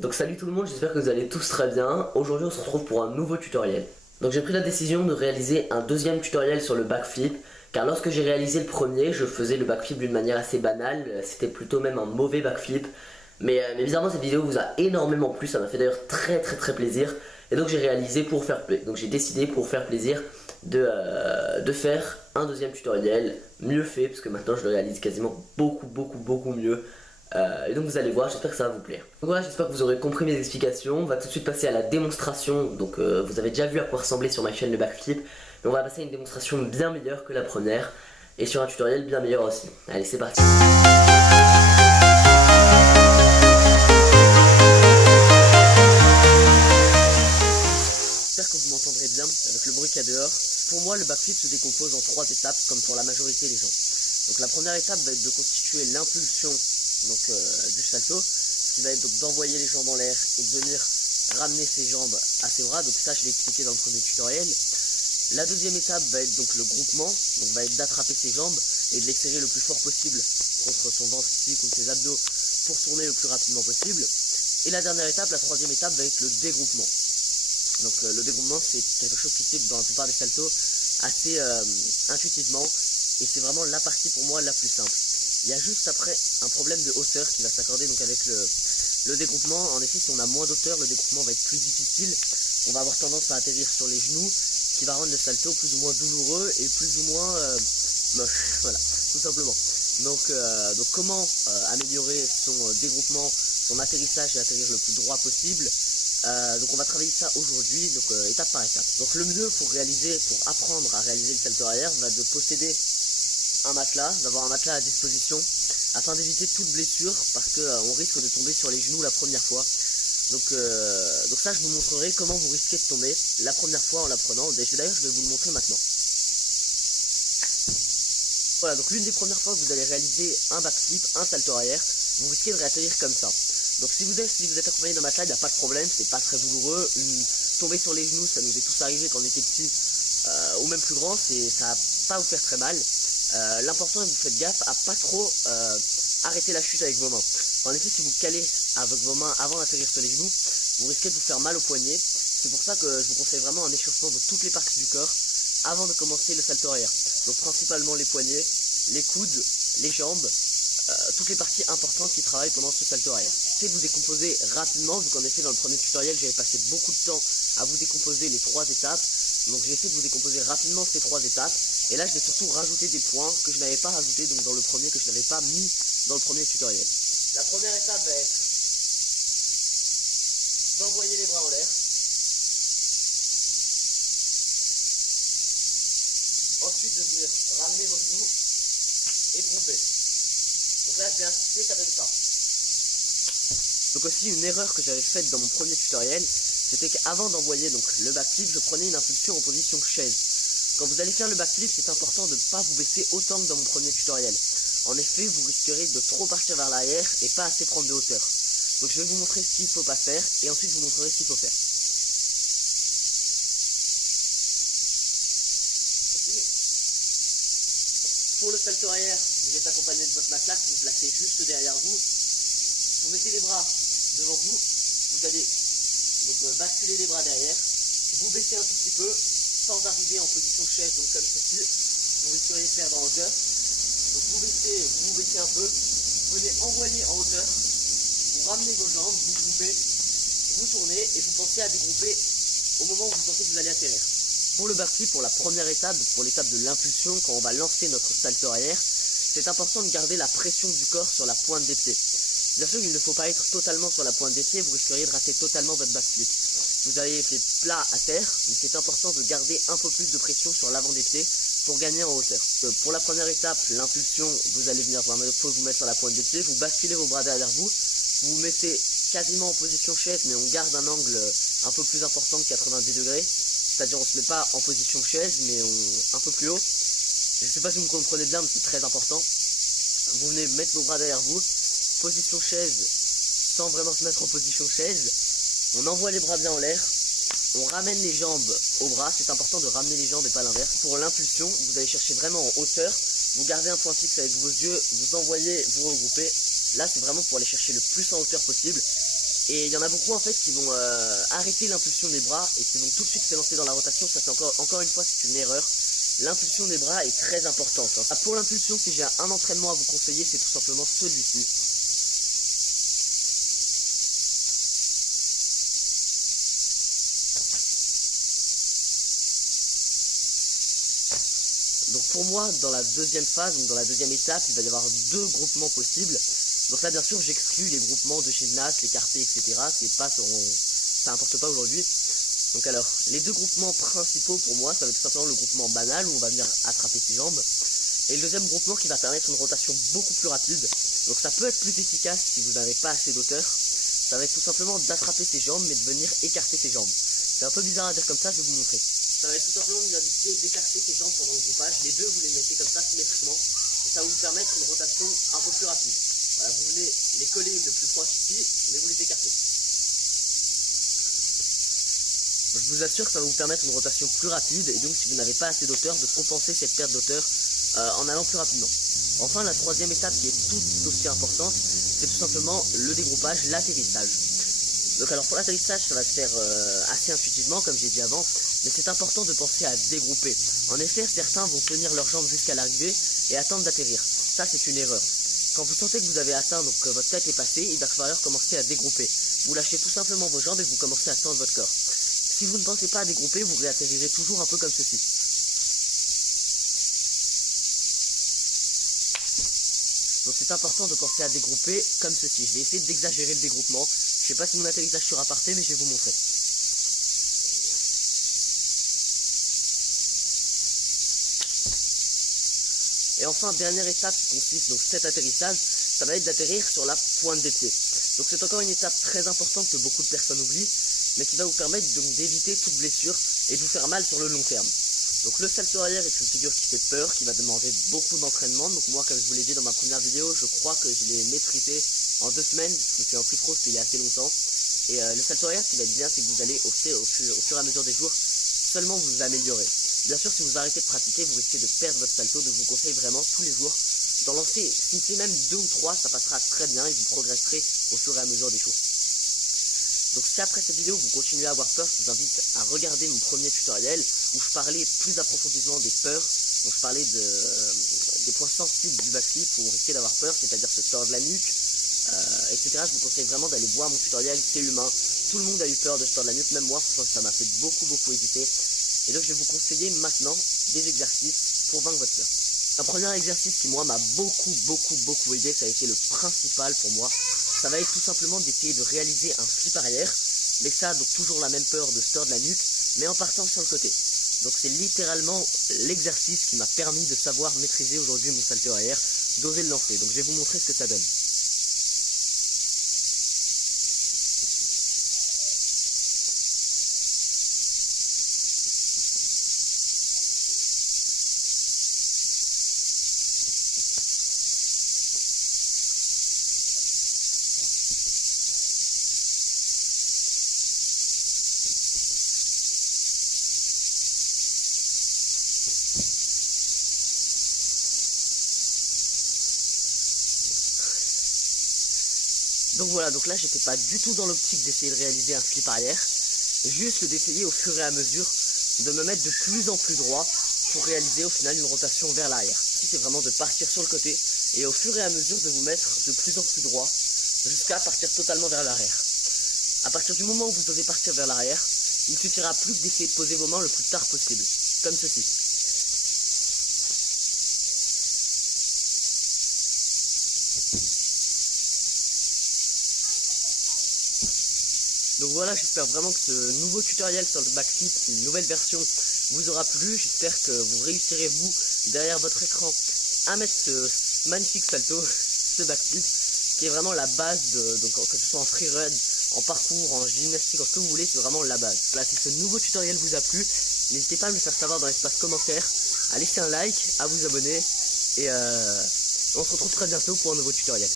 Donc salut tout le monde, j'espère que vous allez tous très bien. Aujourd'hui on se retrouve pour un nouveau tutoriel. Donc j'ai pris la décision de réaliser un deuxième tutoriel sur le backflip, car lorsque j'ai réalisé le premier, je faisais le backflip d'une manière assez banale, c'était plutôt même un mauvais backflip. Mais bizarrement cette vidéo vous a énormément plu, ça m'a fait d'ailleurs très plaisir. Et donc j'ai réalisé pour faire plaisir, donc j'ai décidé pour faire plaisir de faire un deuxième tutoriel mieux fait, parce que maintenant je le réalise quasiment beaucoup mieux. Et donc vous allez voir, j'espère que ça va vous plaire. Donc voilà, j'espère que vous aurez compris mes explications. On va tout de suite passer à la démonstration. Donc vous avez déjà vu à quoi ressemblait sur ma chaîne le backflip, mais on va passer à une démonstration bien meilleure que la première, et sur un tutoriel bien meilleur aussi. Allez, c'est parti. J'espère que vous m'entendrez bien avec le bruit qu'il y a dehors. Pour moi, le backflip se décompose en 3 étapes, comme pour la majorité des gens. Donc la première étape va être de constituer l'impulsion du salto, ce qui va être donc d'envoyer les jambes en l'air et de venir ramener ses jambes à ses bras. Donc ça, je l'ai expliqué dans le premier tutoriel. La deuxième étape va être donc le groupement, donc va être d'attraper ses jambes et de les serrer le plus fort possible contre son ventre ici, contre ses abdos, pour tourner le plus rapidement possible. Et la dernière étape, la troisième étape, va être le dégroupement. Donc le dégroupement, c'est quelque chose qui se fait dans la plupart des saltos assez intuitivement, et c'est vraiment la partie pour moi la plus simple. Il y a juste après un problème de hauteur qui va s'accorder donc avec le dégroupement. En effet, si on a moins d'hauteur, le dégroupement va être plus difficile. On va avoir tendance à atterrir sur les genoux, ce qui va rendre le salto plus ou moins douloureux et plus ou moins moche. Voilà, tout simplement. Donc comment améliorer son dégroupement, son atterrissage et atterrir le plus droit possible. Donc on va travailler ça aujourd'hui, donc étape par étape. Donc le mieux pour apprendre à réaliser le salto arrière, va de posséder un matelas, d'avoir un matelas à disposition, afin d'éviter toute blessure, parce que on risque de tomber sur les genoux la première fois. Donc ça, je vous montrerai comment vous risquez de tomber la première fois en l'apprenant. D'ailleurs, je vais vous le montrer maintenant. Voilà, donc l'une des premières fois que vous allez réaliser un backflip, un salto arrière, vous risquez de réatterrir comme ça. Donc si vous êtes accompagné d'un matelas, il n'y a pas de problème, c'est pas très douloureux. Tomber sur les genoux, ça nous est tous arrivé quand on était petit, ou même plus grand, ça va pas vous faire très mal. L'important est que vous faites gaffe à pas trop arrêter la chute avec vos mains. En effet, si vous calez avec vos mains avant d'atterrir sur les genoux, vous risquez de vous faire mal au poignet. C'est pour ça que je vous conseille vraiment un échauffement de toutes les parties du corps avant de commencer le salto arrière. Donc principalement les poignets, les coudes, les jambes, toutes les parties importantes qui travaillent pendant ce salto arrière. Essayez de vous décomposer rapidement, vu qu'en effet dans le premier tutoriel j'avais passé beaucoup de temps à vous décomposer les 3 étapes. Donc j'ai essayé de vous décomposer rapidement ces 3 étapes. Et là je vais surtout rajouter des points que je n'avais pas rajouté donc dans le premier, que je n'avais pas mis dans le premier tutoriel. La première étape va être d'envoyer les bras en l'air. Ensuite de venir ramener vos genoux et de grouper. Donc là je vais insister, ça donne ça. Donc aussi une erreur que j'avais faite dans mon premier tutoriel, c'était qu'avant d'envoyer donc le backflip, je prenais une impulsion en position chaise. Quand vous allez faire le backflip, c'est important de ne pas vous baisser autant que dans mon premier tutoriel. En effet, vous risquerez de trop partir vers l'arrière et pas assez prendre de hauteur. Donc je vais vous montrer ce qu'il ne faut pas faire et ensuite je vous montrerai ce qu'il faut faire. Pour le salto arrière, vous êtes accompagné de votre matelas que vous placez juste derrière vous. Vous mettez les bras devant vous, vous allez donc basculer les bras derrière, vous baissez un tout petit peu, sans arriver en position chaise, donc comme ceci, vous risqueriez de perdre en hauteur. Donc vous baissez un peu, vous venez envoyer en hauteur, vous ramenez vos jambes, vous groupez, vous tournez et vous pensez à dégrouper au moment où vous sentez que vous allez atterrir. Pour le backflip, pour la première étape, donc pour l'étape de l'impulsion, quand on va lancer notre salto arrière, c'est important de garder la pression du corps sur la pointe des pieds. Bien sûr, il ne faut pas être totalement sur la pointe des pieds, vous risqueriez de rater totalement votre backflip. Vous avez les pieds plats à terre, mais c'est important de garder un peu plus de pression sur l'avant des pieds pour gagner en hauteur. Pour la première étape, l'impulsion, vous allez venir vous mettre sur la pointe des pieds, vous basculez vos bras derrière vous, vous vous mettez quasiment en position chaise, mais on garde un angle un peu plus important que 90 degrés. C'est-à-dire on ne se met pas en position chaise, mais un peu plus haut. Je ne sais pas si vous me comprenez bien, mais c'est très important. Vous venez mettre vos bras derrière vous, position chaise, sans vraiment se mettre en position chaise. On envoie les bras bien en l'air, on ramène les jambes au bras, c'est important de ramener les jambes et pas l'inverse. Pour l'impulsion, vous allez chercher vraiment en hauteur, vous gardez un point fixe avec vos yeux, vous envoyez, vous regroupez. Là c'est vraiment pour aller chercher le plus en hauteur possible. Et il y en a beaucoup en fait qui vont arrêter l'impulsion des bras et qui vont tout de suite se lancer dans la rotation. Ça c'est encore une fois c'est une erreur. L'impulsion des bras est très importante. Pour l'impulsion, si j'ai un entraînement à vous conseiller, c'est tout simplement celui-ci. Donc pour moi, dans la deuxième phase, donc dans la deuxième étape, il va y avoir 2 groupements possibles. Donc là, bien sûr, j'exclus les groupements de gymnase, l'écarté, etc. Ça importe pas aujourd'hui. Donc alors, les 2 groupements principaux pour moi, ça va être tout simplement le groupement banal où on va venir attraper ses jambes. Et le deuxième groupement qui va permettre une rotation beaucoup plus rapide. Donc ça peut être plus efficace si vous n'avez pas assez d'auteur. Ça va être tout simplement d'attraper ses jambes mais de venir écarter ses jambes. C'est un peu bizarre à dire comme ça, je vais vous montrer. Ça va être tout simplement de décider d'écarter ses jambes pendant le groupage. Les deux, vous les mettez comme ça symétriquement. Et ça va vous permettre une rotation un peu plus rapide. Voilà, vous venez les coller le plus proche ici, mais vous les écartez. Je vous assure que ça va vous permettre une rotation plus rapide. Et donc si vous n'avez pas assez d'auteur, de compenser cette perte d'auteur en allant plus rapidement. Enfin, la troisième étape qui est tout aussi importante, c'est tout simplement le dégroupage, l'atterrissage. Donc alors pour l'atterrissage, ça va se faire assez intuitivement comme j'ai dit avant, mais c'est important de penser à dégrouper. En effet, certains vont tenir leurs jambes jusqu'à l'arrivée et attendre d'atterrir. Ça c'est une erreur. Quand vous sentez que vous avez atteint, donc que votre tête est passée, il va falloir commencer à dégrouper. Vous lâchez tout simplement vos jambes et vous commencez à tendre votre corps. Si vous ne pensez pas à dégrouper, vous réatterrirez toujours un peu comme ceci. Donc c'est important de penser à dégrouper comme ceci. Je vais essayer d'exagérer le dégroupement. Je sais pas si mon atterrissage sera parfait, mais je vais vous montrer. Et enfin, dernière étape qui consiste, donc cet atterrissage, ça va être d'atterrir sur la pointe des pieds. Donc c'est encore une étape très importante que beaucoup de personnes oublient, mais qui va vous permettre d'éviter toute blessure et de vous faire mal sur le long terme. Donc le salto arrière est une figure qui fait peur, qui va demander beaucoup d'entraînement. Donc moi, comme je vous l'ai dit dans ma première vidéo, je crois que je l'ai maîtrisé en 2 semaines. Je me souviens plus trop, c'était il y a assez longtemps. Et le salto arrière, ce qui va être bien, c'est que vous allez au fur et à mesure des jours, seulement vous améliorer. Bien sûr, si vous arrêtez de pratiquer, vous risquez de perdre votre salto. Donc je vous conseille vraiment tous les jours d'en lancer, si c'est même 2 ou 3, ça passera très bien et vous progresserez au fur et à mesure des jours. Donc si après cette vidéo vous continuez à avoir peur, je vous invite à regarder mon premier tutoriel où je parlais plus approfondément des peurs. Donc je parlais des points sensibles du backflip où on risquait d'avoir peur, c'est-à-dire se tordre la nuque, etc. Je vous conseille vraiment d'aller voir mon tutoriel, c'est humain. Tout le monde a eu peur de se tordre la nuque, même moi, ça m'a fait beaucoup hésiter. Et donc je vais vous conseiller maintenant des exercices pour vaincre votre peur. Un premier exercice qui moi m'a beaucoup aidé, ça a été le principal pour moi. Ça va être tout simplement d'essayer de réaliser un flip arrière, mais ça, donc toujours la même peur de se tordre la nuque, mais en partant sur le côté. Donc c'est littéralement l'exercice qui m'a permis de savoir maîtriser aujourd'hui mon salto arrière, d'oser le lancer. Donc je vais vous montrer ce que ça donne. Donc voilà, donc là j'étais pas du tout dans l'optique d'essayer de réaliser un flip arrière, juste d'essayer au fur et à mesure de me mettre de plus en plus droit pour réaliser au final une rotation vers l'arrière. Ici c'est vraiment de partir sur le côté et au fur et à mesure de vous mettre de plus en plus droit jusqu'à partir totalement vers l'arrière. À partir du moment où vous osez partir vers l'arrière, il suffira plus que d'essayer de poser vos mains le plus tard possible, comme ceci. Donc voilà, j'espère vraiment que ce nouveau tutoriel sur le backflip, une nouvelle version, vous aura plu. J'espère que vous réussirez, vous, derrière votre écran, à mettre ce magnifique salto, ce backflip, qui est vraiment la base, donc que ce soit en freerun, en parcours, en gymnastique, en ce que vous voulez, c'est vraiment la base. Voilà, si ce nouveau tutoriel vous a plu, n'hésitez pas à me le faire savoir dans l'espace commentaire, à laisser un like, à vous abonner, et on se retrouve très bientôt pour un nouveau tutoriel.